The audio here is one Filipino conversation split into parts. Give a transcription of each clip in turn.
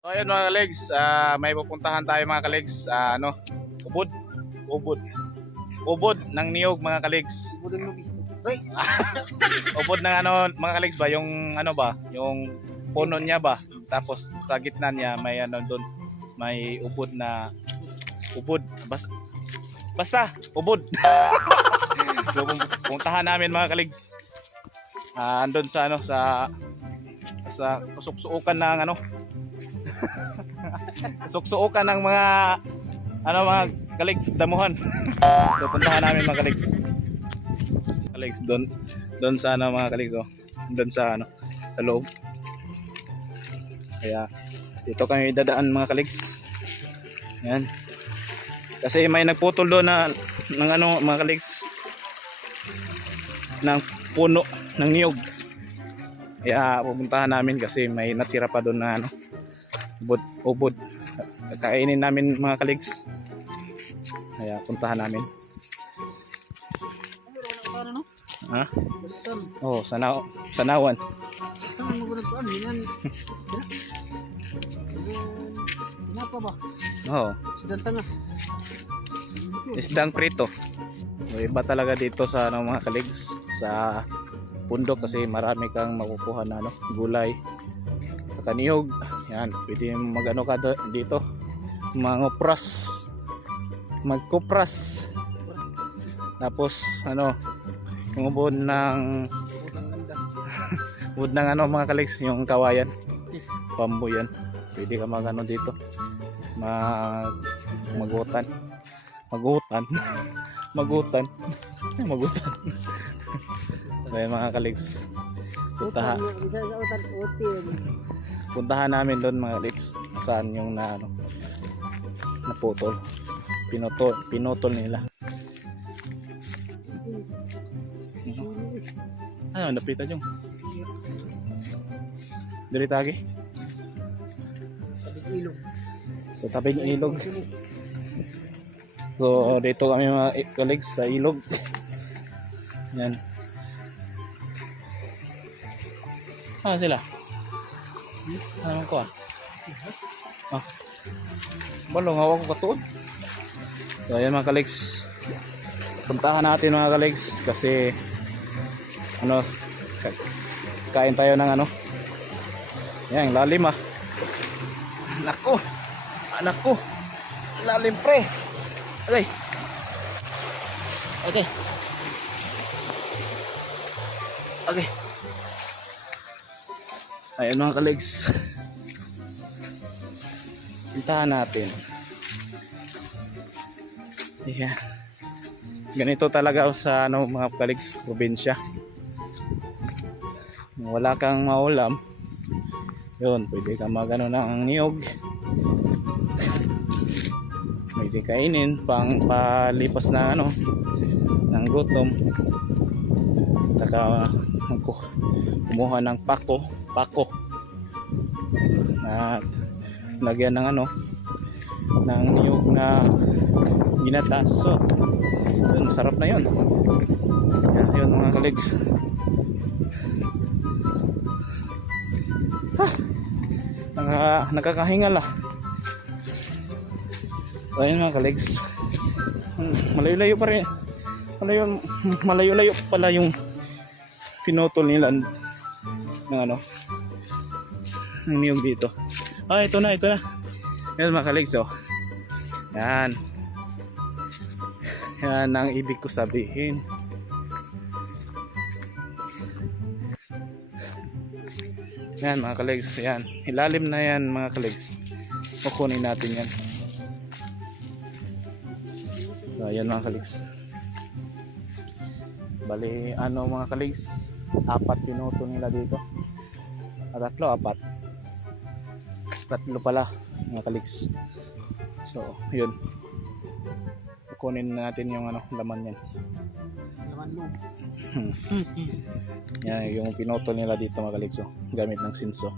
So ayun mga kalegs, ah, may pupuntahan tayo mga kalegs, ah, ano, ubod, ubod, ubod ng niyog mga kalegs. Budang lubi. Ay, Ubod ng ano mga kalegs ba, yung ano ba, yung puno niya ba, tapos sa gitna niya may ano doon, may ubod na, ubod, basta, basta, ubod. so puntahan namin mga kalegs. Ah, andun sa ano, sa, sa kusuksukan ng ano, Suksuukan ng mga ano mga kaligs damuhan. so puntahan namin mga kaligs. Kaligs doon doon sa ano mga kaligs oh. Doon sa ano sa loob. Kaya dito kami dadaan mga kaligs. Yan. Kasi may nagputol doon na ng ano mga kaligs ng puno ng niyog. Kaya pupuntahan namin kasi may natira pa doon na ano ubod, ubod. Kainin namin mga kaligs. Kaya puntahan namin. Ha? Oh, sana sanawan. Kenapa ba? Oh, Sedang tengah. isdang prito. Iba talaga dito sa ano, mga kaligs sa bundok kasi marami kang makukuha na ano, gulay sa kaniyog. Yan, pwede magano ka dito. Mangupras. Magkupras. Tapos ano, yung ubod ng wood ng ano mga kaligs, yung kawayan. Bamboo yan. Pwede ka magano dito. Mag magutan. Magutan. magutan. magutan. Ayan mga kaligs. Puntahan, puntahan namin doon mga kaligs. Saan yung na ano naputol. Pinutol, pinutol nila. Ano, napitan yung. Diri tagi. Sabik ilog. Sa tabing ilog. So, dito kami mga colleagues sa ilog. Yan. Ah, sila. Ano ko ah? Ah. Balong hawa ko katuod. So, ayan mga colleagues. Puntahan natin mga colleagues kasi ano ka- kain tayo ng ano. Yan, lalim ah. Nako. Anak ko. Lalim pre. Okay. Okay. Okay. Ayun mga kalegs. Puntahan natin. Yeah. Ganito talaga sa ano mga kalegs probinsya. Wala kang maulam. Yun, pwede ka magano ng niyog pwede kainin pang palipas na ano ng gutom saka magku- kumuha ng pako pako at lagyan ng ano ng niyog na ginatas so yun masarap na yun yan yun mga kalegs ah, naka, nakakahingal ah So, ayun mga kalegs. Hmm, Malayo-layo pa rin. Malayo, malayo-layo pala yung pinutol nila ng ano ng niyog dito. Ah, ito na, ito na. Yan mga kalegs, oh. Yan. Yan ang ibig ko sabihin. Yan mga kalegs, yan. Ilalim na yan mga kalegs. Kukunin natin yan. So, ayan mga kaligs. Bali, ano mga kaligs, apat pinuto nila dito. Tatlo, apat. Tatlo pala mga kaligs. So, yun. Kukunin natin yung ano, laman yan. Laman mo. Yan, yung pinuto nila dito mga kaligs. Oh, gamit ng sinso.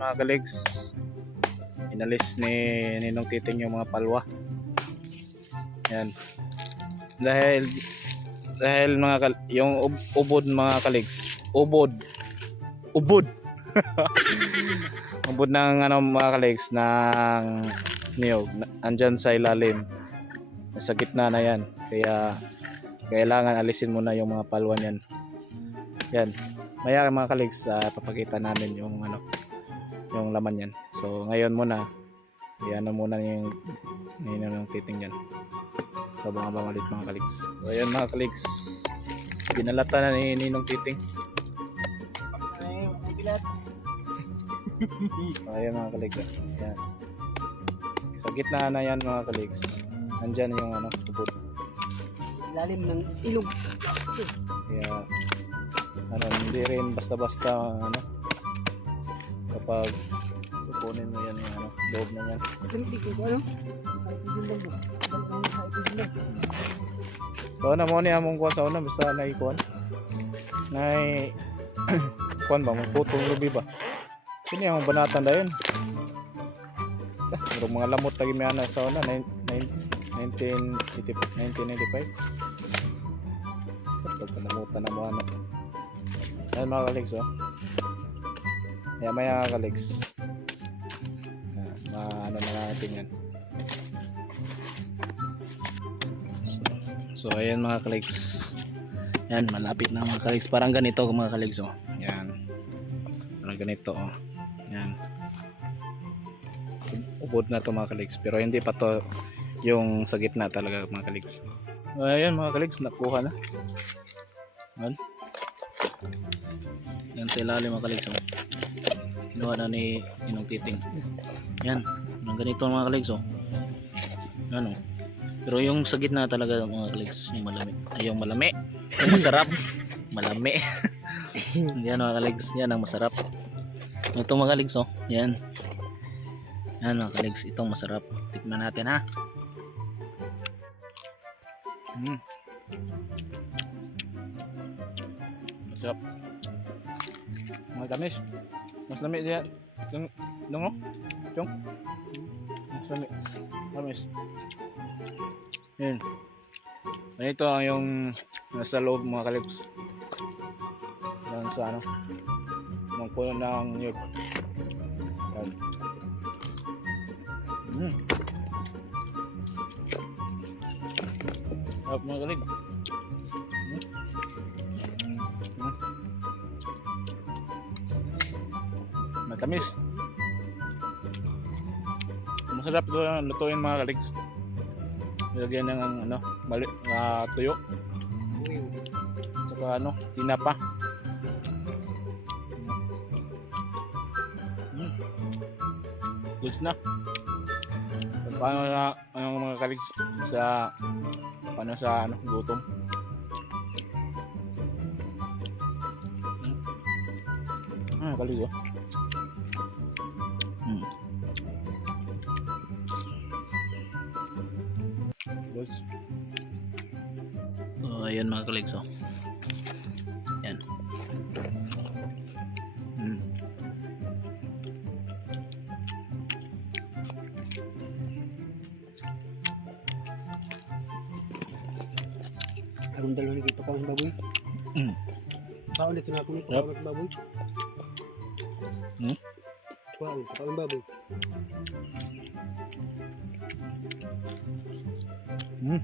Mga kaligs, inalis ni Ninong Titing yung mga palwa. Yan. Dahil dahil mga kal- yung ub- ubod mga kaligs, ubod. Ubod. ubod ng ano mga kalegs ng niyog. Andyan sa ilalim. Sa gitna na yan. Kaya kailangan alisin muna yung mga palwan yan yan. Maya mga kalegs ah, papakita namin yung ano yung laman yan so ngayon muna Iyan muna yung ngayon yung titing yan so abang ulit mga kalegs. So ayan mga kalegs. Dinalata na ni Ninong Titing. Ay, bilat. ayan mga kalegs ah. yan sa gitna na yan mga kalegs nandyan yung ano ubod Lalim ng ilog. Kaya ano, hindi rin basta-basta ano kapag kukunin mo yan yung ano, loob na yan. Ano? Mo. So na mo ni among kuha sa una basta na ikuan. Nay kuan ba mong putong lubi ba? Kini ang banatan dayon. Ah, pero mga lamot lagi may ana sa una nine- nine- 1985 1995. Sa pagkanamutan na mo ano. Ayan mga kaligs oh. Maya maya mga kaligs. Ah, ma ano na natin yan. So ayan mga kaligs. Yan malapit na mga kaligs. Parang ganito mga kaligs oh. Yan. Parang ganito oh. Ubod na to mga kaligs. Pero hindi pa to yung sa gitna talaga mga kaligs. Ayan mga kaligs. Nakuha na. Yan. Yan sa ilalim mga kaligs oh. Kinuha na ni Inong Titing. Yan. Parang ganito mga kaligs oh. Yan oh. Pero yung sa gitna talaga mga kaligs, yung malami. Ay, yung malami. Yung masarap. malami. yan mga kaligs, yan ang masarap. Ito mga kaligs, oh. Yan. Yan mga kaligs, itong masarap. Tikman natin ha. Mm. Masarap. Mga kamis. Mas lami diyan. Yung, yung, oh. Yung. Mas lami. Kamis. Yun. Ito ang yung nasa loob mga kalips. Yan sa ano. Ng puno ng nyug. Yan. Mm. Sarap mga kalig. Mm. Mm. Matamis. Masarap yung lutuin mga kaligs. Nilagyan ng ano, mali, ah, tuyo. Uy, Tsaka ano, tinapa. Mm. Goods na. So, paano na ano mga kaligs sa paano sa ano gutom. Mm. Ah, kalig oh. Mm. Goods. So, ayan mga kaligs oh. Arong dalawa ni kita kaon baboy. Mm. Kaon dito na ako ni baboy. Hmm? Kaon, kaon baboy. Mm.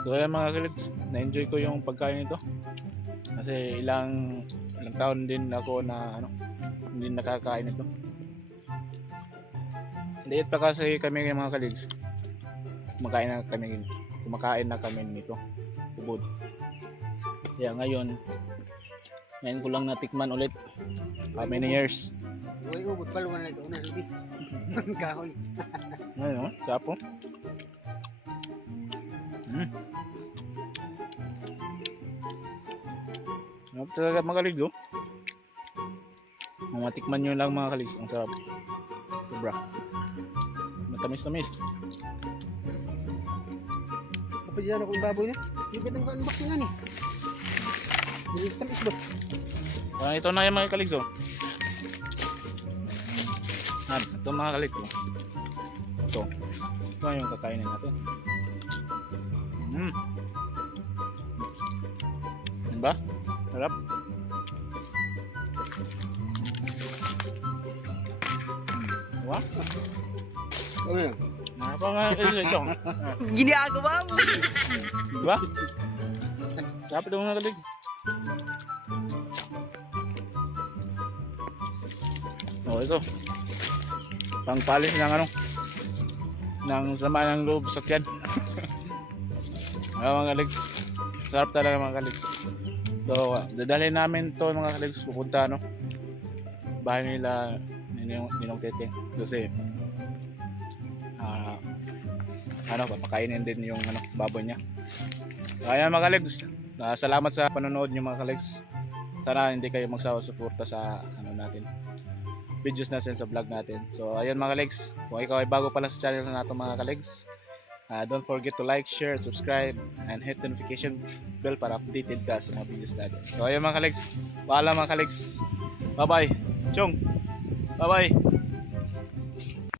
So ayan mga kaligs, na-enjoy ko yung pagkain nito. Kasi ilang ilang taon din ako na ano, hindi nakakain ito. Liit pa kasi kami ng mga kaligs. Kumakain na kami kumakain na kami nito. Ubod. Kaya ngayon, ngayon ko lang natikman ulit. How many years? Uy, ubot palungan na ito na lagi. Kahoy. Ngayon, oh, sapo. Mm. Sarap talaga mga kaligs, oh. Kung matikman nyo lang mga kaligs, ang sarap. Sobra. Matamis-tamis. Kapag dyan ako yung baboy na. Ang gandang ka-unboxingan eh. Bilis ka isbot. Uh, ah, ito na yung mga kaligso. Ah, ito mga kaligso. Ito. Ito na yung kakainin natin. Mmm. Diba? Sarap. Wow. Ano yan? Apa nga ito? Ginagawa mo. Diba? Dapat daw mga kalig. Oh, ito. Pangpalis ng ano? Ng sama ng loob sa tiyan. Mga mga kalig. Sarap talaga mga kalig. So, ah, dadalhin namin to mga kalig pupunta ano. Bahay nila ninong, ninong teteng. Kasi ah ano, papakainin din yung ano, baboy niya. Kaya mga kalegs, ah, salamat sa panonood niyo mga kalegs. Sana hindi kayo magsawa suporta sa ano natin videos natin sa vlog natin. So ayun mga kalegs, kung ikaw ay bago pala sa channel na natin mga kalegs, ah, don't forget to like, share, subscribe, and hit the notification bell para updated ka sa mga videos natin. So ayun mga kalegs, paalam mga kalegs. Bye bye. Chong. Bye bye.